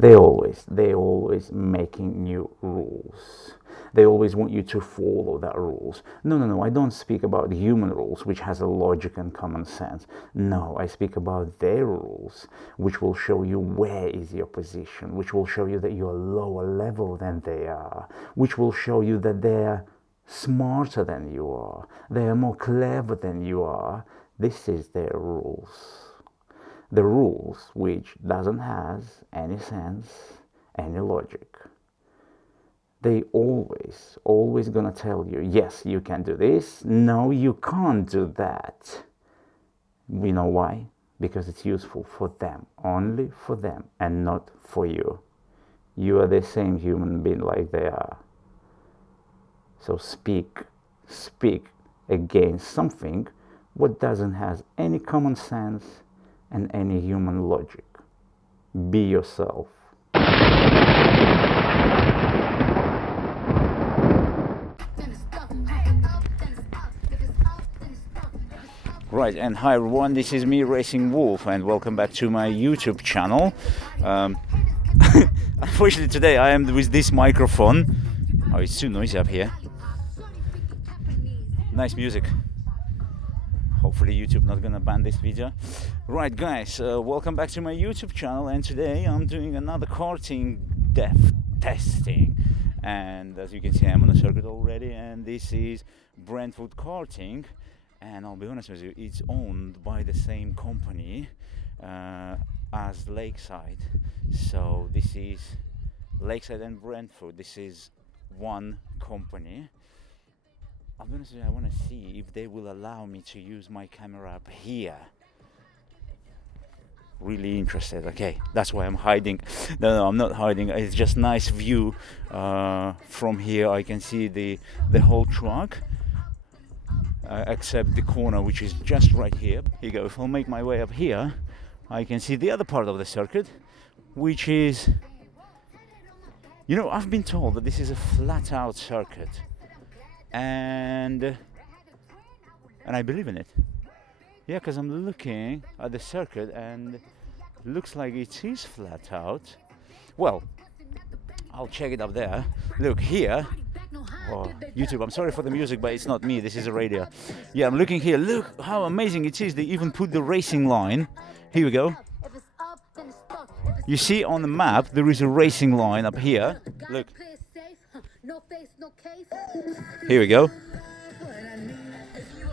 They always making new rules. They always want you to follow that rules. No, I don't speak about human rules, which has a logic and common sense. No, I speak about their rules, which will show you where is your position, which will show you that you're lower level than they are, which will show you that they're smarter than you are, they are more clever than you are. This is their rules. The rules which doesn't have any sense, any logic. They always gonna tell you, yes, you can do this, no, you can't do that. You know why? Because it's useful for them, only for them, and not for you. You are the same human being like they are. So speak against something what doesn't have any common sense and any human logic. Be yourself. Right, and hi everyone, this is me, Racing Wolf, and welcome back to my YouTube channel. Unfortunately today I am with this microphone. Oh, it's too noisy up here. Nice music. Hopefully YouTube not gonna ban this video. Right guys, welcome back to my YouTube channel, and today I'm doing another karting depth testing. And as you can see, I'm on the circuit already, and this is Brentwood Karting. And I'll be honest with you, it's owned by the same company as Lakeside. So this is Lakeside and Brentwood. This is one company. I'll be honest with you, I want to see if they will allow me to use my camera up here. Really interested. Okay, that's why I'm hiding. No, I'm not hiding. It's just nice view from here. I can see the whole track. Except the corner, which is just right here. Here you go. If I'll make my way up here, I can see the other part of the circuit, which is, you know, I've been told that this is a flat out circuit, and I believe in it. Yeah, because I'm looking at the circuit and it looks like it is flat out. Well, I'll check it up there. Look here. Oh, YouTube, I'm sorry for the music, but it's not me, this is a radio. Yeah, I'm looking here. Look how amazing it is. They even put the racing line. Here we go. You see on the map, there is a racing line up here. Look. Here we go.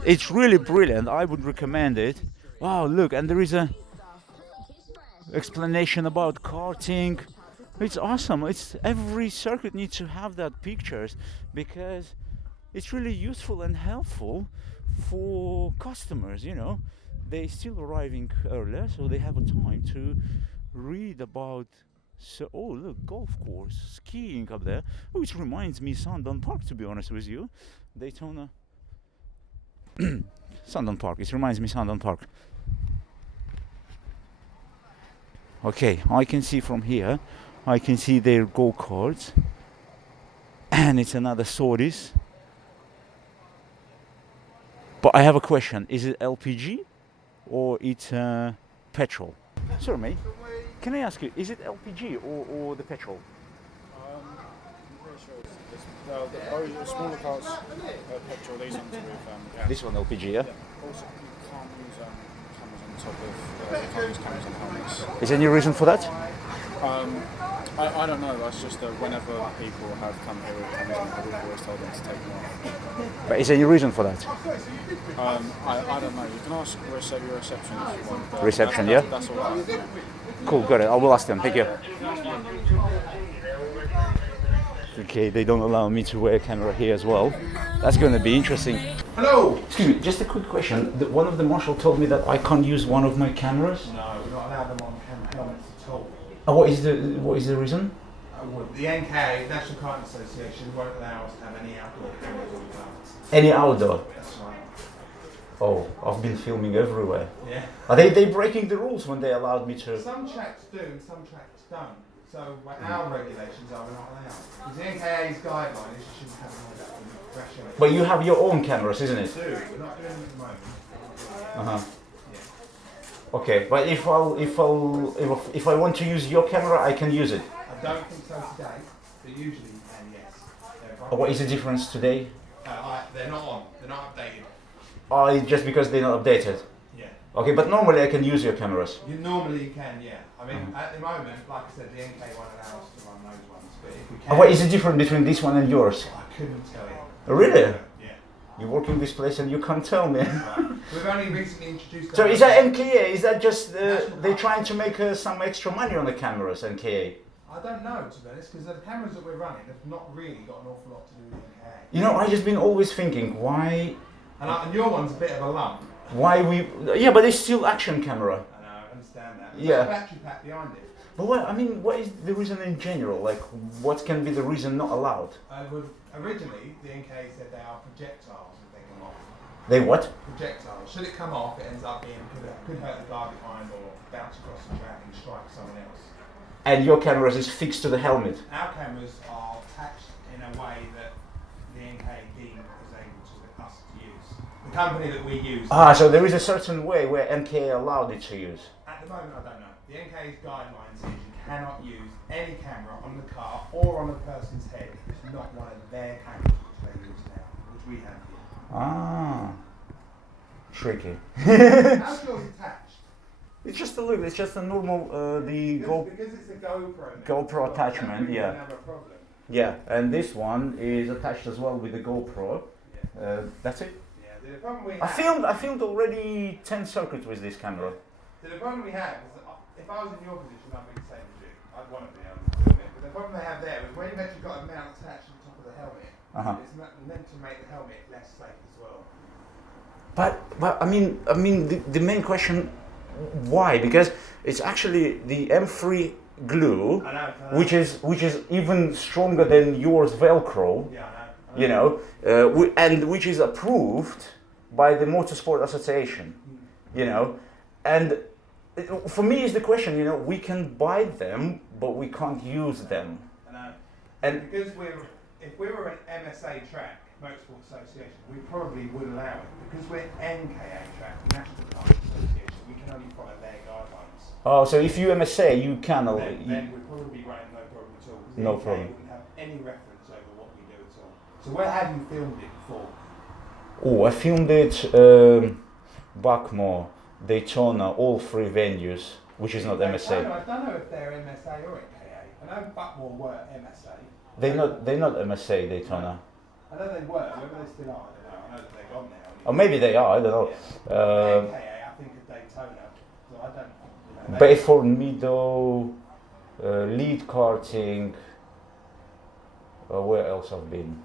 It's really brilliant. I would recommend it. Wow, look, and there is a explanation about karting. It's awesome. It's every circuit needs to have that pictures, because it's really useful and helpful for customers. You know, they still arriving earlier, so they have a time to read about. So, oh look, golf course, skiing up there, which reminds me Sandon Park. To be honest with you, Daytona, Sandon Park. It reminds me Sandon Park. Okay, I can see from here. I can see their go-karts, and it's another Sordis. But I have a question: is it LPG or it's petrol? Sorry, mate. Can I ask you, is it LPG or the petrol? I'm pretty sure it's smaller cars, petrol. These ones with gas. This one LPG, yeah. Yeah. Also, you can't use cameras on top of. You can't use cameras on helmets. Is there any reason for that? I don't know. That's just whenever people have come here with cameras on, we've always told them to take them off. But is there any reason for that? I don't know. You can ask your reception if you want. Reception, yeah. That's all right. Cool, got it. I will ask them. Thank you. Okay, they don't allow me to wear a camera here as well. That's going to be interesting. Hello! Excuse me, just a quick question. One of the marshal told me that I can't use one of my cameras. No, we're not allowed them on camera helmets at all. Oh, what is the reason? The NK, National Karting Association, won't allow us to have any outdoor cameras on cars. Any outdoor? That's right. Oh, I've been filming everywhere. Yeah. Are they breaking the rules when they allowed me to? Some tracks do and some tracks don't. So our regulations are we're not allowed. Because the NKA's guideline is you shouldn't have all that pressure. But you have your own cameras, isn't it? We do. We're not doing them at the moment. Uh-huh. Yeah. Okay, but if I want to use your camera, I can use it. I don't think so today, but usually you can, yes. What is the difference today? They're not on. They're not updated. Just because they're not updated. Yeah. Okay, but normally I can use your cameras. Normally you can, yeah. I mean, at the moment, like I said, the NK won't allow us to run those ones, but if we can... What is the difference between this one and yours? I couldn't tell you. Really? Yeah. You work in this place and you can't tell me. Right. We've only recently introduced... So is that NKA? Is that just they trying to make some extra money on the cameras, NKA? I don't know, to be honest, because the cameras that we're running have not really got an awful lot to do with NKA. You know, I just been always thinking, why... And your one's a bit of a lump. Why we... Yeah, but it's still action camera. I know, I understand that. Yeah. There's a battery pack behind it. But what is the reason in general? Like, what can be the reason not allowed? Originally, the NK said they are projectiles if they come off. They what? Projectiles. Should it come off, it ends up being, could hurt the guy behind or bounce across the track and strike someone else. And your cameras is fixed to the helmet? Our cameras are attached in a way that the NK team is able to us to use. The company that we use. So there is a certain way where NKA allowed it to use? At the moment, I don't know. The NK's guideline says you cannot use any camera on the car or on a person's head if it's not one of their cameras which they use now, which we have here. Tricky. How's yours attached? It's just a look, it's just a normal, Because it's a GoPro attachment, yeah. Have a problem. Yeah, and this one is attached as well with the GoPro. Yeah. That's it. Yeah, the problem we have, I filmed already 10 circuits with this camera. the problem we have is that if I was in your position, I'd be the same as you. I'd want to be able to do it. But the problem they have there is when you've actually got a mount attached to the top of the helmet, it's meant to make the helmet less safe as well. But I mean the main question, why? Because it's actually the M3 glue, I know. which is even stronger than yours Velcro. Yeah, I know. You know, and which is approved by the Motorsport Association. You know, and for me is the question. You know, we can buy them, but we can't use them. I know. And because if we were an MSA track, Motorsport Association, we probably would allow it. Because we're NKA track, National Karting Association, we can only follow their guidelines. so if you MSA, you can. Then we'd probably be running no problem at all. Because No the NKA problem. wouldn't have any reference over what we do at all. So where have you filmed it before? Oh, I filmed it Buckmore, Daytona, all three venues, which is not MSA. I don't know if they're MSA or NKA. I know Buckmore were MSA. They're not MSA Daytona. I know they were, whether they still are, I don't know. I know that they're gone now. Or maybe they are, I don't know. NKA, I think of Daytona. So I don't. Bayford Meadow, Lead Karting. Where else I've been?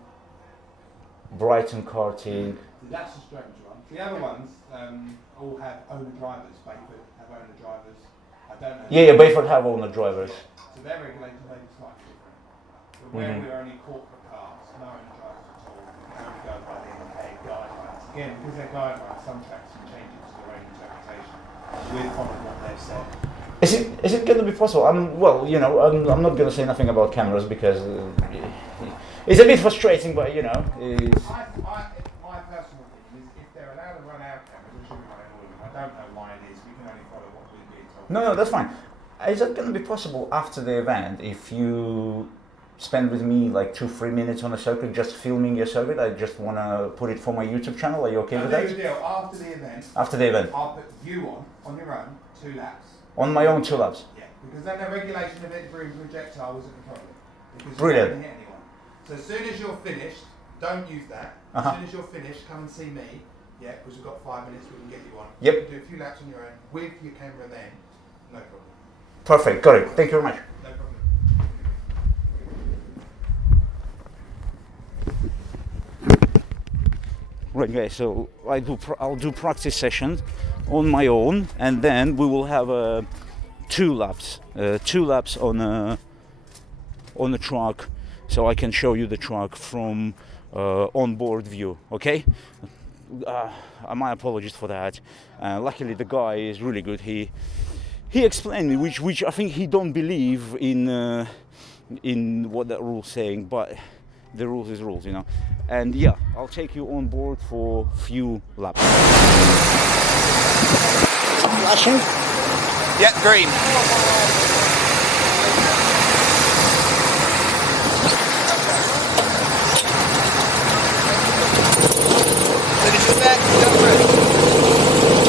Brighton Karting. That's a strange one. The other ones all have owner drivers. Bayford have owner drivers. I don't know. Yeah, Bayford have owner drivers. So their regulations may be slightly different. But where we're only corporate cars, no owner drivers at all, we can only go by the NK guidelines. Again, because they're guidelines, some tracks can change it to their own interpretation. We're following what they've said. Is it going to be possible? I'm not going to say nothing about cameras because it's a bit frustrating, but you know. My personal opinion is if they're allowed to run our cameras, we shouldn't run all of them. I don't know why it is. We can only follow what we're being told. No, that's fine. Is it going to be possible after the event if you spend with me like 2-3 minutes on a circuit just filming your circuit? I just want to put it for my YouTube channel. Are you okay with that? After the event. After the event. I'll put you on your own, 2 laps. On my own 2 laps. Yeah, because then the regulation of it being projectile wasn't a problem. Because Brilliant. you didn't hit anyone. So as soon as you're finished, don't use that. As soon as you're finished, come and see me. Yeah, because we've got 5 minutes, we can get you on. Yep. You can do a few laps on your own with your camera then. No problem. Perfect. Got it. Thank you very much. No problem. Right, guys. So I'll do practice sessions on my own, and then we will have 2 laps. 2 laps on the track, so I can show you the track from onboard view. Okay. My apologies for that. Luckily, the guy is really good. He explained me, which I think he don't believe in what that rule's saying, but the rules is rules, you know. And yeah, I'll take you on board for few laps. Flashing? Yep, green. Finish it there, jump through.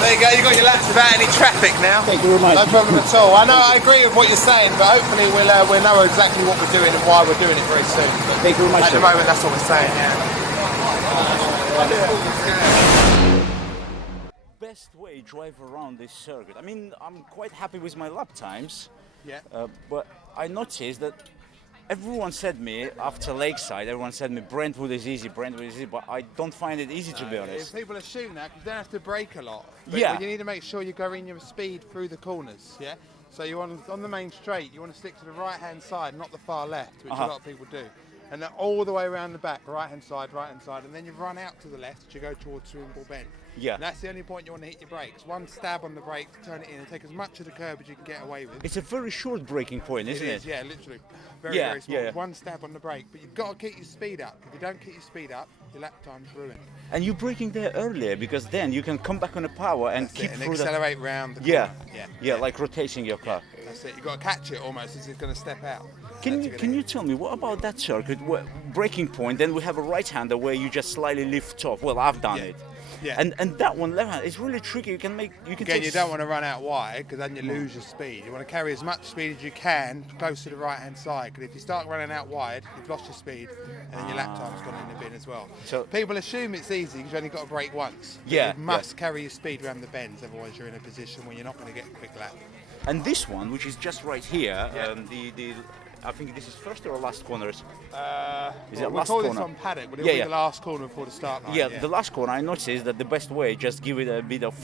There you go, you got your laps without any traffic now. Thank you very much. No problem at all. I know, I agree with what you're saying, but hopefully we'll know exactly what we're doing and why we're doing it very soon. But Thank you very much. at the moment, that's what we're saying, yeah. Best way drive around this circuit. I mean, I'm quite happy with my lap times. Yeah. But I noticed that everyone said me after Lakeside, everyone said me Brentwood is easy, but I don't find it easy to be honest. People assume that because you don't have to brake a lot. But Yeah. you need to make sure you're going your speed through the corners, yeah? So you want on the main straight, you want to stick to the right-hand side, not the far left, which a lot of people do. And then all the way around the back, right-hand side, and then you run out to the left as you go towards Swimmable Bend. Yeah. And that's the only point you want to hit your brakes. One stab on the brake to turn it in and take as much of the curb as you can get away with. It's a very short braking point, isn't it? It is, yeah, literally. Very, Yeah, very small. yeah. One stab on the brake, but you've got to keep your speed up. If you don't keep your speed up, your lap time's ruined. And you're braking there earlier because then you can come back on the power and That's keep it, and through accelerate round the Yeah. corner. Yeah, like rotating your car. That's it. You've got to catch it almost as it's going to step out. Can you tell me what about that circuit? Braking point, then we have a right-hander where you just slightly lift off. Well, I've done it. Yeah. And that one left-hand, it's really tricky. You can Again, take you don't want to run out wide because then you lose your speed. You want to carry as much speed as you can close to the right-hand side. Because if you start running out wide, you've lost your speed, and then your lap time's gone in the bin as well. So people assume it's easy because you only got to brake once. Yeah, You must carry your speed around the bends, otherwise you're in a position where you're not going to get a quick lap. And this one, which is just right here, the I think this is first or last corners. Is it we last call corner? this on paddock, but it'll Yeah, be yeah. the last corner before the start line. Yeah, the last corner. I noticed that the best way just give it a bit of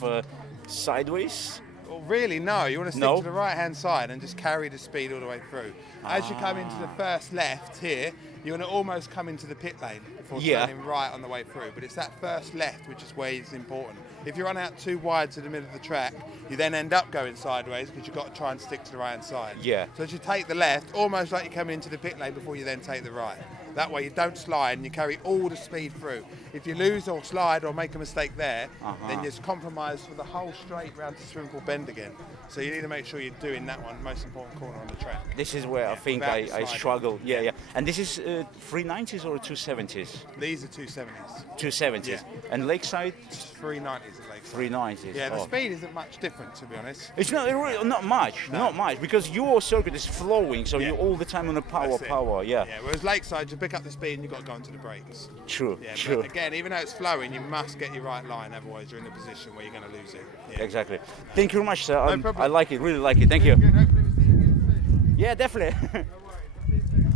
sideways. Well, really, no. You want to stick No? to the right-hand side and just carry the speed all the way through. As you come into the first left here, you want to almost come into the pit lane before Yeah. turning right on the way through. But it's that first left which is where it's important. If you run out too wide to the middle of the track, you then end up going sideways because you've got to try and stick to the right hand side. Yeah. So as you take the left, almost like you're coming into the pit lane before you then take the right. That way you don't slide and you carry all the speed through. If you lose or slide or make a mistake there, then you're compromised for the whole straight round to swimming pool bend again. So you need to make sure you're doing that one, most important corner on the track. This is where I think without I sliding. struggle. Yeah. And this is 390s or 270s? These are 270s. 270s. Yeah. And Lakeside? 390s at Lakeside. 390s. Yeah, the Oh. speed isn't much different, to be honest. It's not much, because your circuit is flowing, so Yeah. you're all the time on a That's it. power, yeah. Whereas Lakeside, you pick up the speed and you've got to go onto the brakes. True, Yeah, true. but again, even though it's flowing, you must get your right line, otherwise you're in a position where you're going to lose it. Yeah. Exactly. Thank you very much, sir. No problem. I like it, really like it. Thank you. Good, hopefully we'll see you again soon. Yeah, definitely. No worries, I'll see you soon.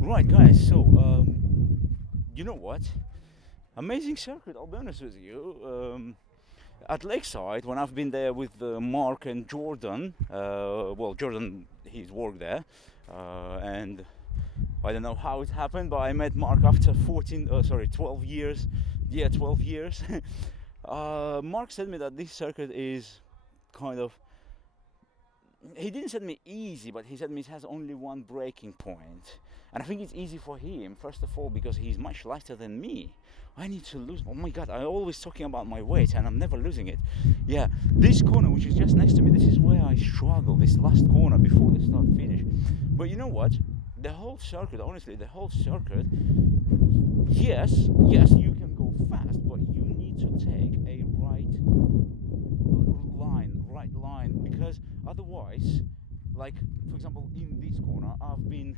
Right, guys, so, you know what? Amazing circuit, I'll be honest with you. At Lakeside, when I've been there with Mark and Jordan, well, Jordan, he's worked there, and I don't know how it happened, but I met Mark after 12 years. Yeah, 12 years. Mark said me that this circuit is kind of, he didn't say me easy, but he said me it has only one braking point. And I think it's easy for him, first of all, because he's much lighter than me. I need to lose, oh my God, I'm always talking about my weight and I'm never losing it. Yeah, this corner, which is just next to me, this is where I struggle, this last corner before the start finish. But you know what? The whole circuit, honestly, the whole circuit, yes, you can go fast, but you need to take a right line, because otherwise, like, for example, in this corner, I've been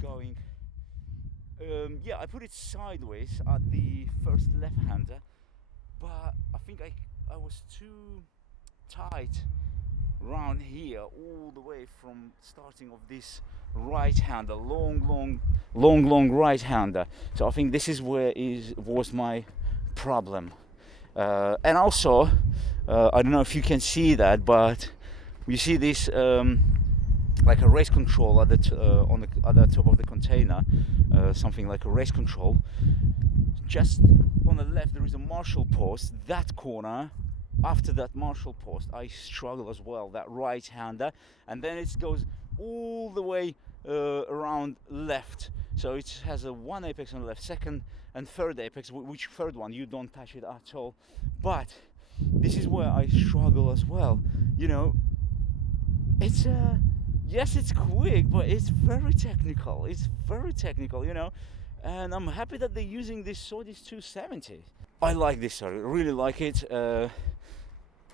going, I put it sideways at the first left-hander, but I think I was too tight round here all the way from starting of this right-hander, long right-hander. So I think this is where was my problem. And also, I don't know if you can see that, but you see this like a race control at the top of the container, something like a race control. Just on the left there is a marshal post. That corner, after that marshal post, I struggle as well, that right-hander, and then it goes all the way around left. So it has a one apex on the left, second and third apex, which third one you don't touch it at all. But this is where I struggle as well. You know, it's yes, it's quick, but it's very technical. It's very technical, you know. And I'm happy that they're using this Sodis 270. I like this, sorry, really like it.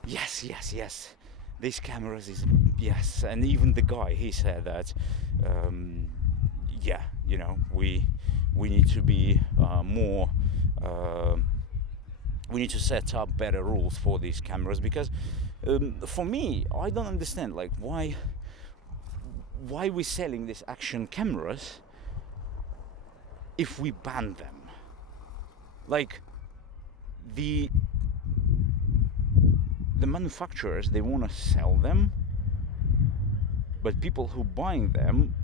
Yes. These cameras is, yes. And even the guy, he said that, yeah, you know, we need to be more, we need to set up better rules for these cameras, because for me, I don't understand, like, why we're selling these action cameras if we ban them. Like, the manufacturers, they want to sell them, but people who buying them,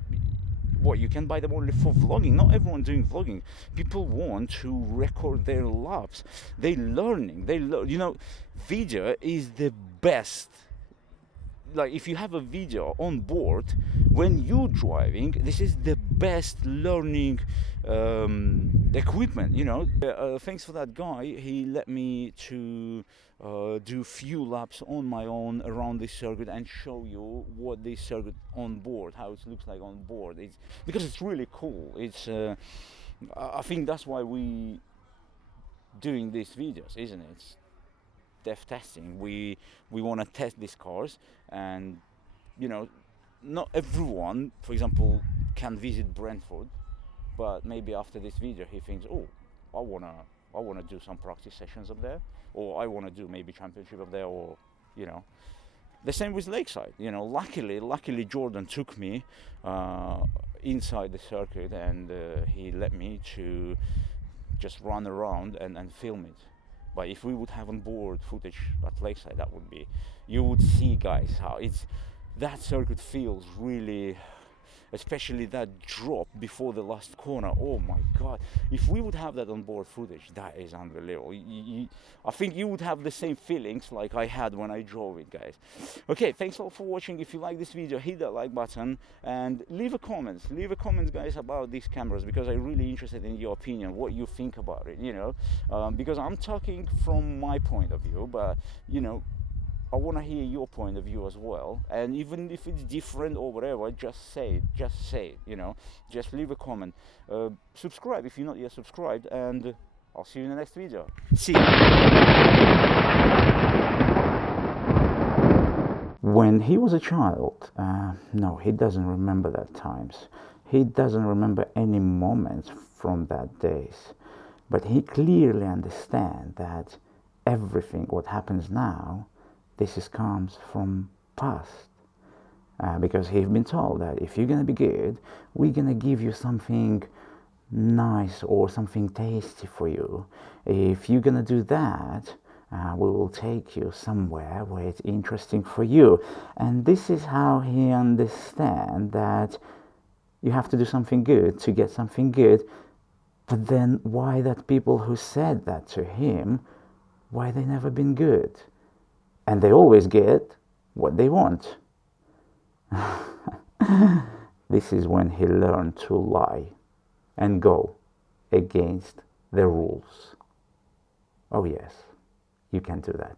what, you can buy them only for vlogging. Not everyone doing vlogging. People want to record their laps. They learning. You know, video is the best. Like, if you have a video on board when you're driving, this is the best learning equipment, you know. Thanks for that guy. He let me to do few laps on my own around this circuit and show you what this circuit on board, how it looks like on board. It's because it's really cool. It's I think that's why we doing these videos, isn't it? It's death testing. We want to test these cars, and you know, not everyone, for example, can visit Brentford, but maybe after this video he thinks, oh, I wanna do some practice sessions up there, or I wanna do maybe championship up there, or you know. The same with Lakeside. You know, luckily Jordan took me inside the circuit, and he let me to just run around and film it. But if we would have on board footage at Lakeside, that would be, you would see, guys, how that circuit feels really, especially that drop before the last corner. Oh my God! If we would have that on board footage, that is unbelievable. I think you would have the same feelings like I had when I drove it, guys. Okay, thanks all for watching. If you like this video, hit that like button and leave a comment. Leave a comment, guys, about these cameras, because I'm really interested in your opinion, what you think about it. You know, because I'm talking from my point of view, but you know, I want to hear your point of view as well. And even if it's different or whatever, just say it, you know, just leave a comment. Subscribe if you're not yet subscribed, and I'll see you in the next video. See you. When he was a child, no, he doesn't remember that times. He doesn't remember any moments from that days. But he clearly understands that everything what happens now, this comes from past. Because he's been told that if you're going to be good, we're going to give you something nice or something tasty for you. If you're going to do that, we will take you somewhere where it's interesting for you. And this is how he understands that you have to do something good to get something good. But then why that people who said that to him, why they never been good? And they always get what they want. This is when he learned to lie and go against the rules. Oh yes, you can do that.